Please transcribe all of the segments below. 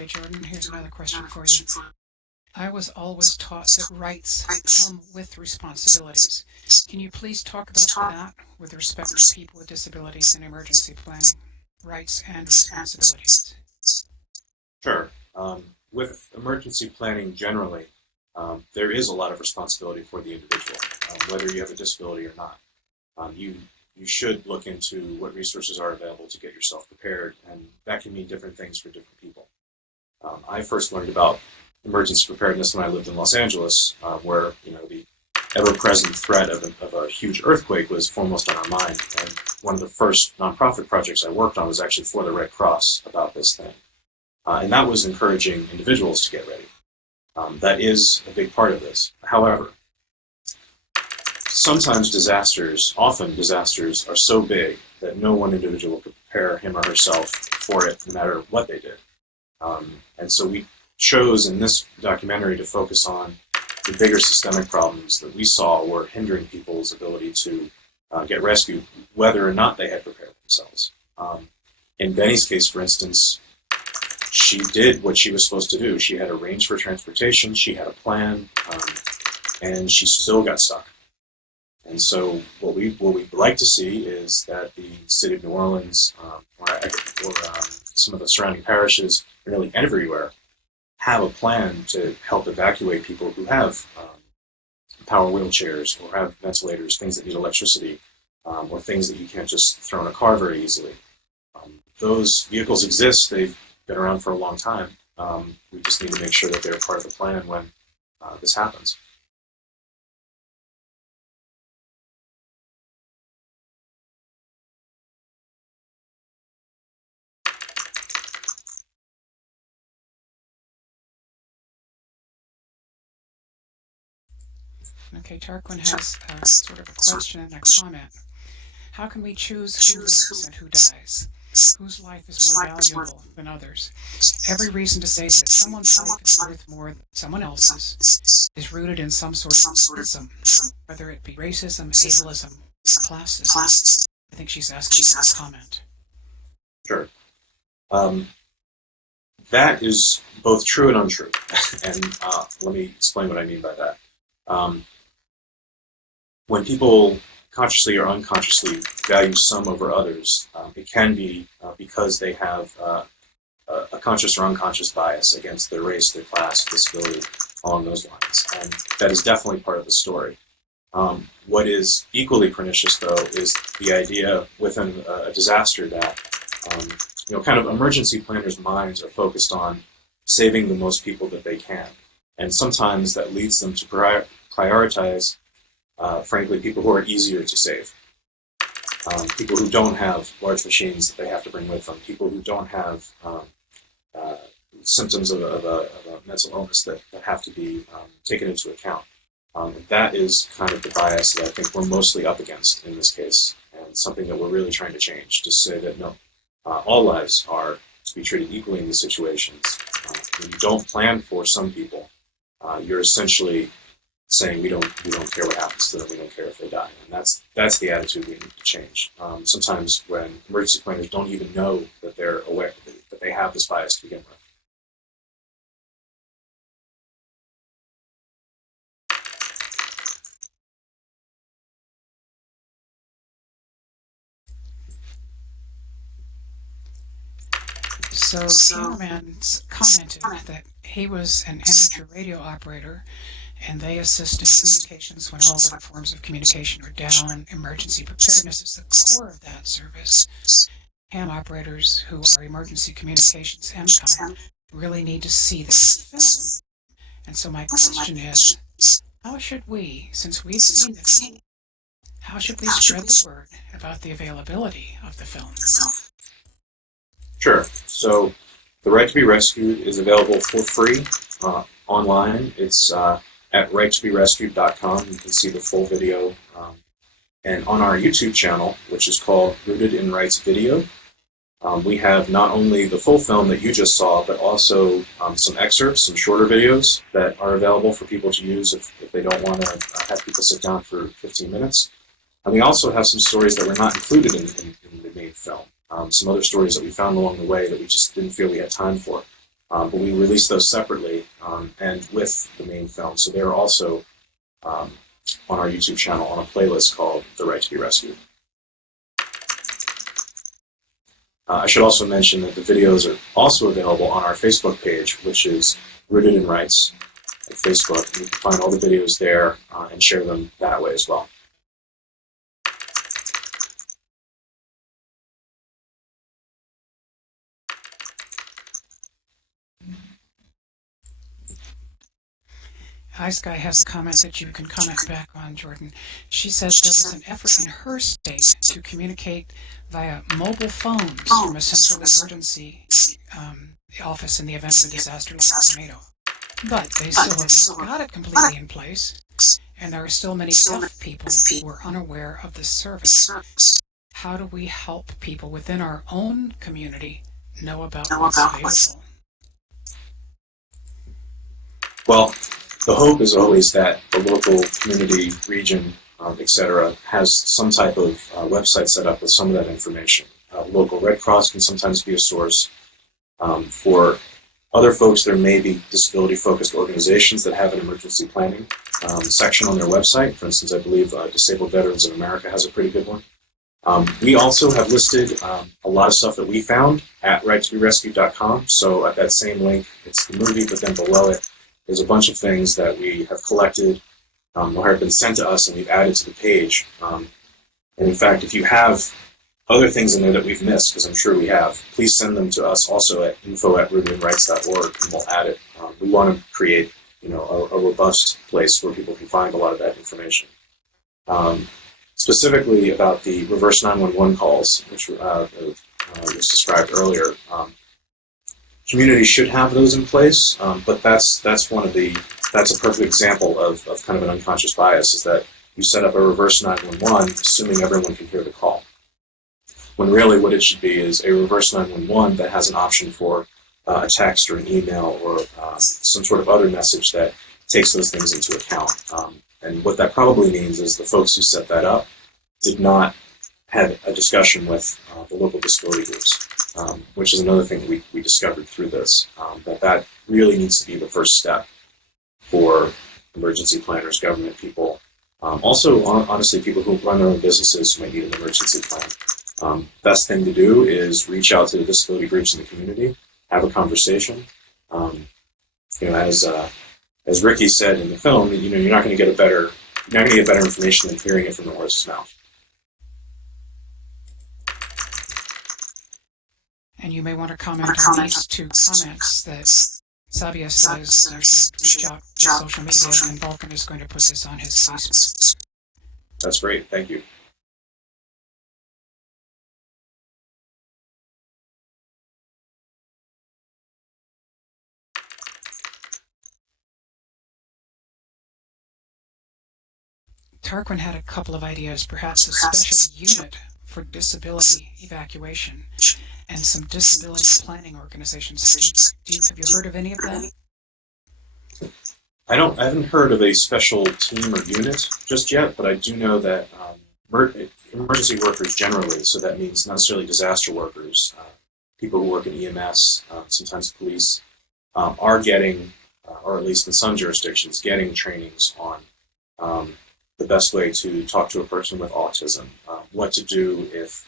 Okay, Jordan, here's another question for you. I was always taught that rights come with responsibilities. Can you please talk about that with respect to people with disabilities and emergency planning? Rights and responsibilities. Sure. With emergency planning generally, there is a lot of responsibility for the individual, whether you have a disability or not. You should look into what resources are available to get yourself prepared, and that can mean different things for different people. I first learned about emergency preparedness when I lived in Los Angeles, where the ever-present threat of a huge earthquake was foremost on our mind. And one of the first nonprofit projects I worked on was actually for the Red Cross about this thing. And that was encouraging individuals to get ready. That is a big part of this. However, often disasters are so big that no one individual could prepare him or herself for it, no matter what they did. And so we chose in this documentary to focus on the bigger systemic problems that we saw were hindering people's ability to get rescued, whether or not they had prepared themselves. In Benny's case, for instance, she did what she was supposed to do. She had arranged for transportation, she had a plan, and she still got stuck. And so what we'd like to see is that the city of New Orleans, or some of the surrounding parishes, really everywhere, have a plan to help evacuate people who have power wheelchairs or have ventilators, things that need electricity, or things that you can't just throw in a car very easily. Those vehicles exist. They've been around for a long time. We just need to make sure that they're part of the plan when this happens. Okay, Tarquin has sort of a question and a comment. How can we choose who lives and who dies? Whose life is more valuable than others? Every reason to say that someone's life is worth more than someone else's is rooted in some sort of ism, whether it be racism, ableism, classism. I think she's asking for a comment. Sure. That is both true and untrue. And let me explain what I mean by that. When people consciously or unconsciously value some over others, it can be because they have a conscious or unconscious bias against their race, their class, disability, along those lines. And that is definitely part of the story. What is equally pernicious, though, is the idea within a disaster that kind of emergency planners' minds are focused on saving the most people that they can. And sometimes that leads them to prioritize, frankly, people who are easier to save. People who don't have large machines that they have to bring with them, people who don't have symptoms of a mental illness that have to be taken into account. That is kind of the bias that I think we're mostly up against in this case, and something that we're really trying to change, to say that no, all lives are to be treated equally in these situations. When you don't plan for some people, you're essentially saying we don't care what happens to them, we don't care if they die, and that's the attitude we need to change. Sometimes when emergency planners don't even know that they're aware that they have this bias to begin with. So cameraman commented that he was an amateur radio operator and they assist in communications when all other forms of communication are down. Emergency preparedness is the core of that service. Ham operators who are emergency communications MCOM really need to see this film. And so my question is, how should we, since we've seen the film, how should we spread the word about the availability of the film? Sure. So The Right to Be Rescued is available for free online. It's at righttoberescued.com. You can see the full video. And on our YouTube channel, which is called Rooted in Rights Video, we have not only the full film that you just saw, but also some excerpts, some shorter videos that are available for people to use if they don't want to have people sit down for 15 minutes. And we also have some stories that were not included in the main film. Some other stories that we found along the way that we just didn't feel we had time for. but we released those separately and with the main film. So they're also on our YouTube channel on a playlist called The Right to Be Rescued. I should also mention that the videos are also available on our Facebook page, which is Rooted in Rights at Facebook. You can find all the videos there and share them that way as well. Ice Guy has a comment that you can comment back on, Jordan. She says there was an effort in her state to communicate via mobile phones from a central emergency office in the event of a disaster like a tornado. But they still have got it completely in place, and there are still many deaf people who are unaware of this service. How do we help people within our own community know about what's available? Well, the hope is always that the local community, region, etc., has some type of website set up with some of that information. Local Red Cross can sometimes be a source. For other folks, there may be disability-focused organizations that have an emergency planning section on their website. For instance, I believe Disabled Veterans of America has a pretty good one. We also have listed a lot of stuff that we found at righttoberescued.com. So at that same link, it's the movie, but then below it, there's a bunch of things that we have collected or have been sent to us and we've added to the page. And in fact, if you have other things in there that we've missed, because I'm sure we have, please send them to us also at info@rootedinrights.org and we'll add it. We want to create a robust place where people can find a lot of that information. Specifically about the reverse 911 calls, which was described earlier. Communities should have those in place, but that's a perfect example of kind of an unconscious bias, is that you set up a reverse 911 assuming everyone can hear the call. When really what it should be is a reverse 911 that has an option for a text or an email or some sort of other message that takes those things into account. And what that probably means is the folks who set that up did not have a discussion with the local disability groups. Which is another thing that we discovered through this, that really needs to be the first step for emergency planners, government people, also, honestly, people who run their own businesses who might need an emergency plan. Best thing to do is reach out to the disability groups in the community, have a conversation. As Ricky said in the film, you're not going to get better information than hearing it from the horse's mouth. And you may want to comment on these two comments that Sabia says you should reach out to social media, and Vulcan is going to put this on his Facebook. That's great. Thank you. Tarquin had a couple of ideas, perhaps a special unit for disability evacuation and some disability planning organizations. Have you heard of any of that? I haven't heard of a special team or unit just yet, but I do know that emergency workers generally, so that means not necessarily disaster workers, people who work in EMS, sometimes police, are getting, or at least in some jurisdictions, getting trainings on the best way to talk to a person with autism, what to do if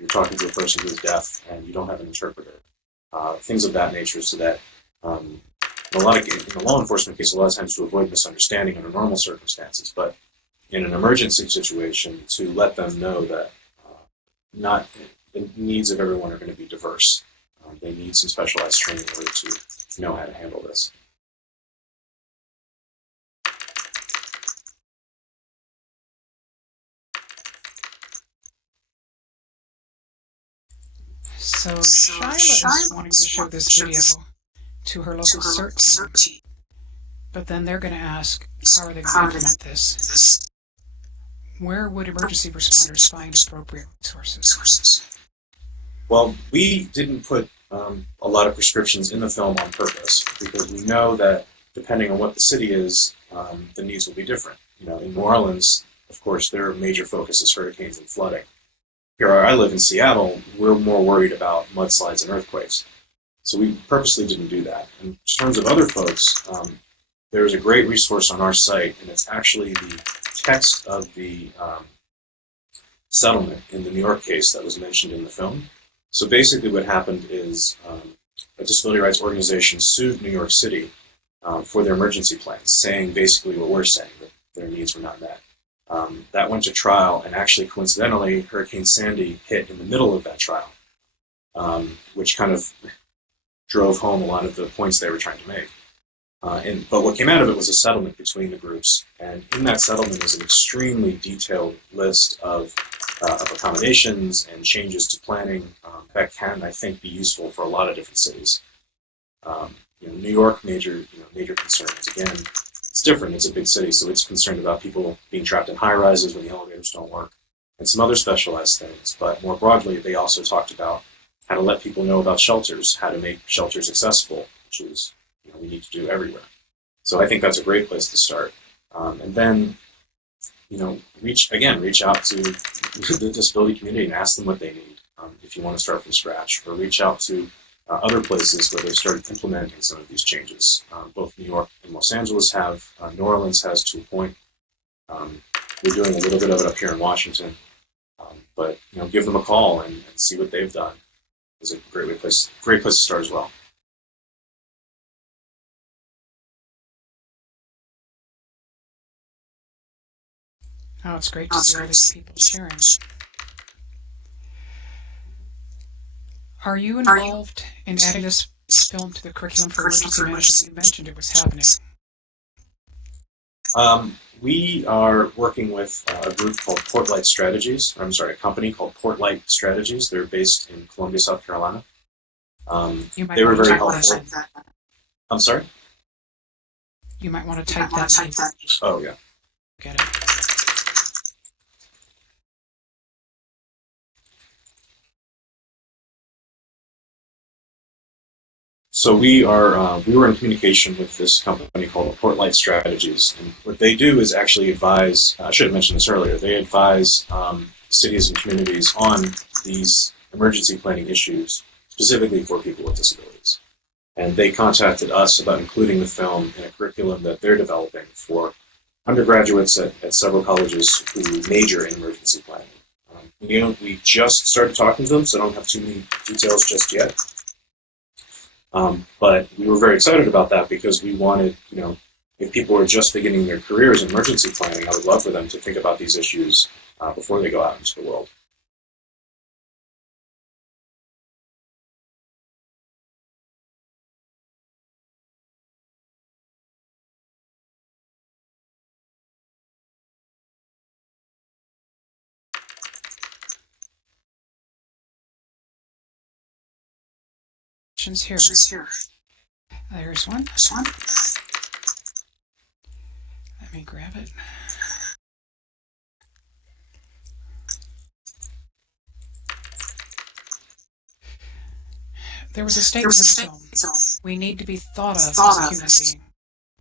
you're talking to a person who's deaf and you don't have an interpreter, things of that nature, so that in the law enforcement case, a lot of times to avoid misunderstanding under normal circumstances, but in an emergency situation, to let them know that not the needs of everyone are going to be diverse. They need some specialized training in order to know how to handle this. So Shyla is wanting to show this video to her local CERT team, but then they're going to ask, how are they going to implement this? Where would emergency responders find appropriate resources? Well, we didn't put a lot of prescriptions in the film on purpose, because we know that depending on what the city is, the needs will be different. In New Orleans, of course, their major focus is hurricanes and flooding. Here where I live in Seattle, we're more worried about mudslides and earthquakes. So we purposely didn't do that. In terms of other folks, there's a great resource on our site, and it's actually the text of the settlement in the New York case that was mentioned in the film. So basically what happened is a disability rights organization sued New York City for their emergency plans, saying basically what we're saying, that their needs were not met. That went to trial, and actually coincidentally, Hurricane Sandy hit in the middle of that trial, which kind of drove home a lot of the points they were trying to make. But what came out of it was a settlement between the groups, and in that settlement was an extremely detailed list of accommodations and changes to planning that can, I think, be useful for a lot of different cities. New York, major concerns. Again, it's different. It's a big city, so it's concerned about people being trapped in high rises when the elevators don't work, and some other specialized things. But more broadly, they also talked about how to let people know about shelters, how to make shelters accessible, which is we need to do everywhere. So I think that's a great place to start. And then, reach out to the disability community and ask them what they need if you want to start from scratch, or reach out to other places where they've started implementing some of these changes. Both New York and Los Angeles have, New Orleans has to a point. We're doing a little bit of it up here in Washington, but give them a call and see what they've done. Is a great place to start as well. Oh, it's great to see other people sharing. Are you involved in adding this film to the curriculum for emergency management? You mentioned it was happening. We are working with a group called Portlight Strategies. A company called Portlight Strategies. They're based in Columbia, South Carolina. They were very helpful. I'm sorry? You might want to type that. Oh, yeah. Get it. So we were in communication with this company called Portlight Strategies, and what they do is actually advise. I should have mentioned this earlier. They advise cities and communities on these emergency planning issues, specifically for people with disabilities. And they contacted us about including the film in a curriculum that they're developing for undergraduates at several colleges who major in emergency planning. We just started talking to them, so I don't have too many details just yet. But we were very excited about that because we wanted, if people are just beginning their careers in emergency planning, I would love for them to think about these issues before they go out into the world. Here. There's one. Let me grab it. There was a statement in the film. We need to be thought of as a human being.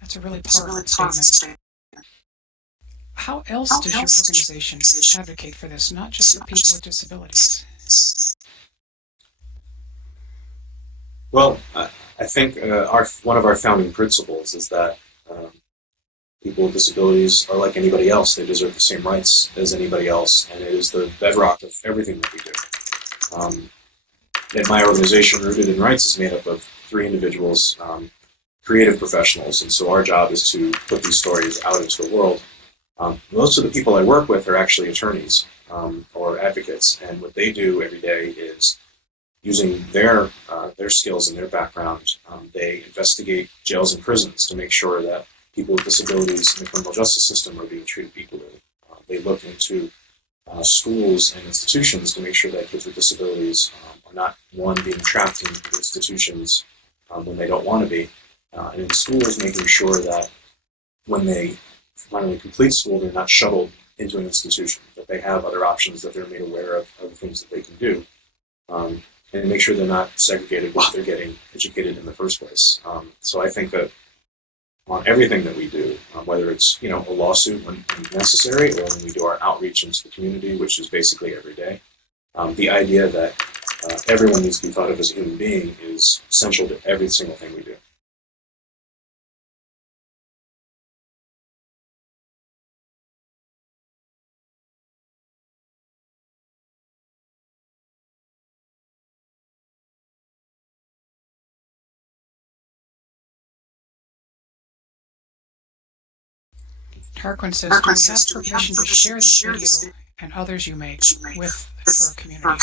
That's a really powerful statement. How else does your organization advocate for this, not just for people with disabilities? Well, I think one of our founding principles is that people with disabilities are like anybody else. They deserve the same rights as anybody else, and it is the bedrock of everything that we do. And my organization, Rooted in Rights, is made up of 3 individuals, creative professionals, and so our job is to put these stories out into the world. Most of the people I work with are actually attorneys or advocates, and what they do every day is using their skills and their background, they investigate jails and prisons to make sure that people with disabilities in the criminal justice system are being treated equally. They look into schools and institutions to make sure that kids with disabilities are not, one, being trapped in institutions when they don't want to be, and in schools making sure that when they finally complete school, they're not shuttled into an institution, that they have other options, that they're made aware of other things that they can do. And make sure they're not segregated while they're getting educated in the first place. So I think that on everything that we do, whether it's a lawsuit when necessary, or when we do our outreach into the community, which is basically every day, the idea that everyone needs to be thought of as a human being is essential to every single thing we do. Tarquin says, do we have permission to share this video and others you make with our community?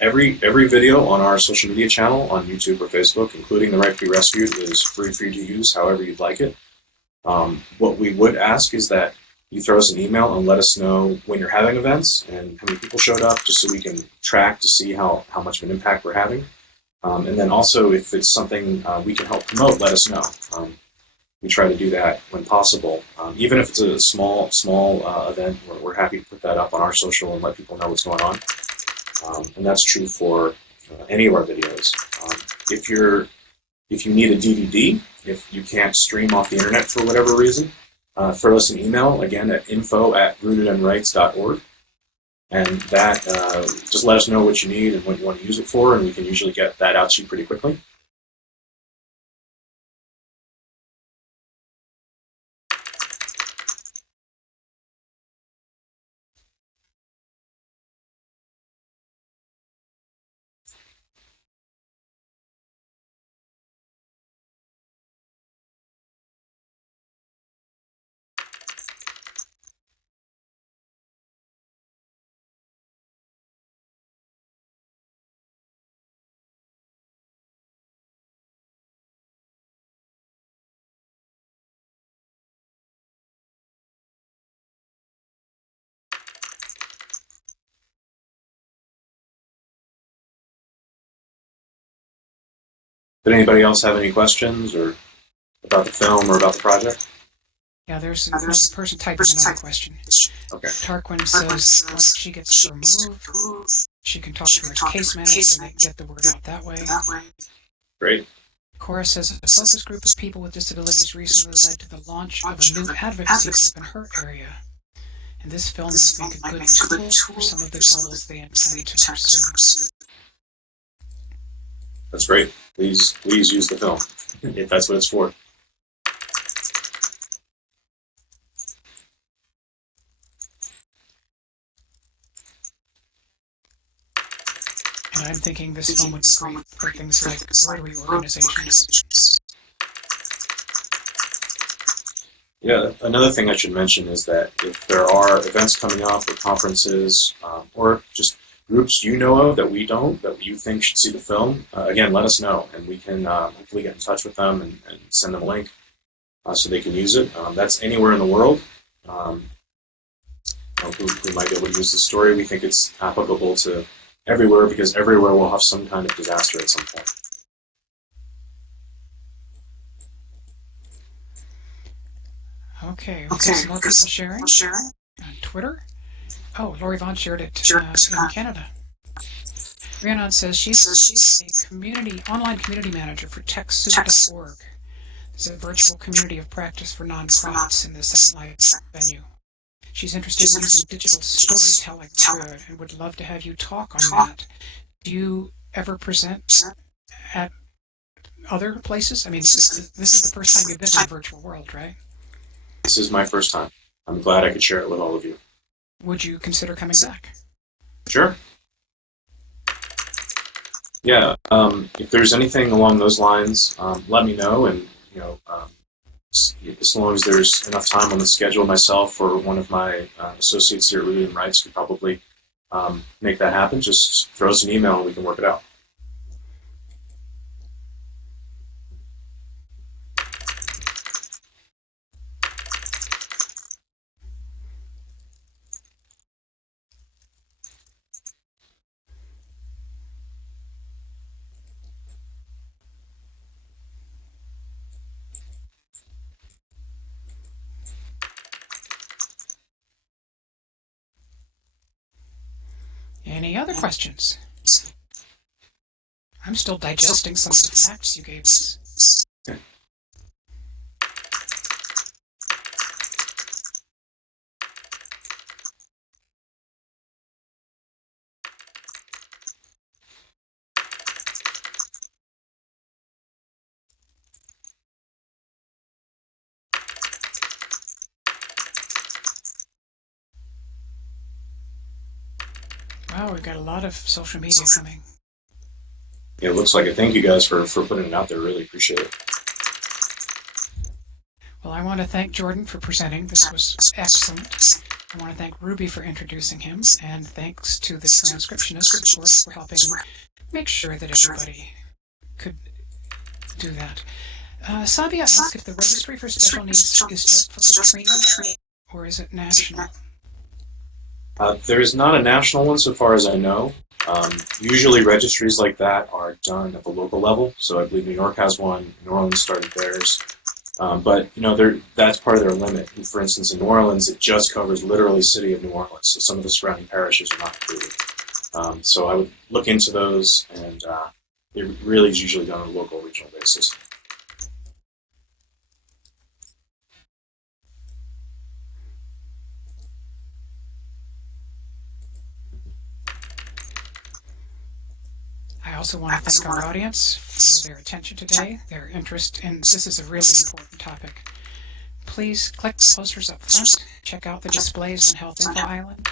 Every video on our social media channel on YouTube or Facebook, including The Right to Be Rescued, is free for you to use however you'd like it. What we would ask is that you throw us an email and let us know when you're having events and how many people showed up, just so we can track to see how much of an impact we're having. And then also, if it's something we can help promote, let us know. We try to do that when possible. Even if it's a small event, we're happy to put that up on our social and let people know what's going on. And that's true for any of our videos. If you need a DVD, if you can't stream off the internet for whatever reason, throw us an email, again, at info@rootedinrights.org. And that, just let us know what you need and what you want to use it for, and we can usually get that out to you pretty quickly. Did anybody else have any questions or about the film or about the project? Yeah, there's another person typing another question. Okay. Tarquin says once she gets her move, she can talk to her case manager and they can get the word out that way. Great. Cora says a focus group of people with disabilities recently led to the launch of a new advocacy group in her area. And this film might make a good tool for some of the goals they intend to pursue. That's great. Please use the film if that's what it's for. And I'm thinking this film would be great for things like Rotary organizations. Yeah, another thing I should mention is that if there are events coming up or conferences or just groups you know of that we don't, that you think should see the film, again, let us know, and we can hopefully get in touch with them and send them a link so they can use it. That's anywhere in the world. Who might be able to use the story. We think it's applicable to everywhere because everywhere will have some kind of disaster at some point. Okay, we've got some more people sharing on Twitter. Oh, Lori Vaughn shared it in Canada. Rhiannon says she's a online community manager for TechSoup.org. It's a virtual community of practice for nonprofits in the Second Life venue. She's interested in using digital storytelling for good and would love to have you talk on that. Do you ever present at other places? I mean, this is the first time you've been in the virtual world, right? This is my first time. I'm glad I could share it with all of you. Would you consider coming back? Sure. Yeah. If there's anything along those lines, let me know, and as long as there's enough time on the schedule, myself or one of my associates here at Rooted in Rights could probably make that happen. Just throw us an email and we can work it out. Any other questions? I'm still digesting some of the facts you gave us. Wow, we've got a lot of social media coming. Yeah, it looks like it. Thank you guys for putting it out there. Really appreciate it. Well, I want to thank Jordan for presenting. This was excellent. I want to thank Ruby for introducing him, and thanks to the transcriptionist, of course, for helping make sure that everybody could do that. Sabia asked if the registry for special needs is just for Katrina, or is it national? There is not a national one so far as I know. Usually registries like that are done at the local level. So I believe New York has one, New Orleans started theirs. But that's part of their limit. And for instance, in New Orleans, it just covers literally city of New Orleans. So some of the surrounding parishes are not included. So I would look into those, and it really is usually done on a local, regional basis. I also want to thank our audience for their attention today, their interest in this is a really important topic. Please click the posters up front, check out the displays on Health Info Island,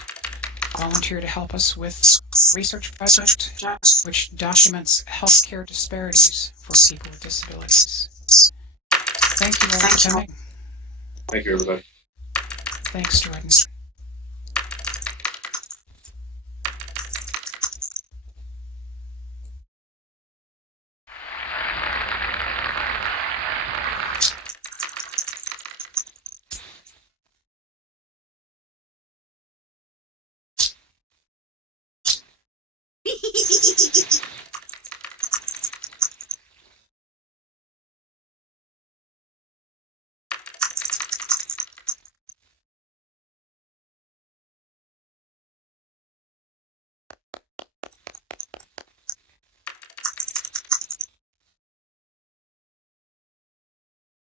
volunteer to help us with a research project which documents healthcare disparities for people with disabilities. Thank you all for coming. Thank you, everybody. Thanks, Jordan.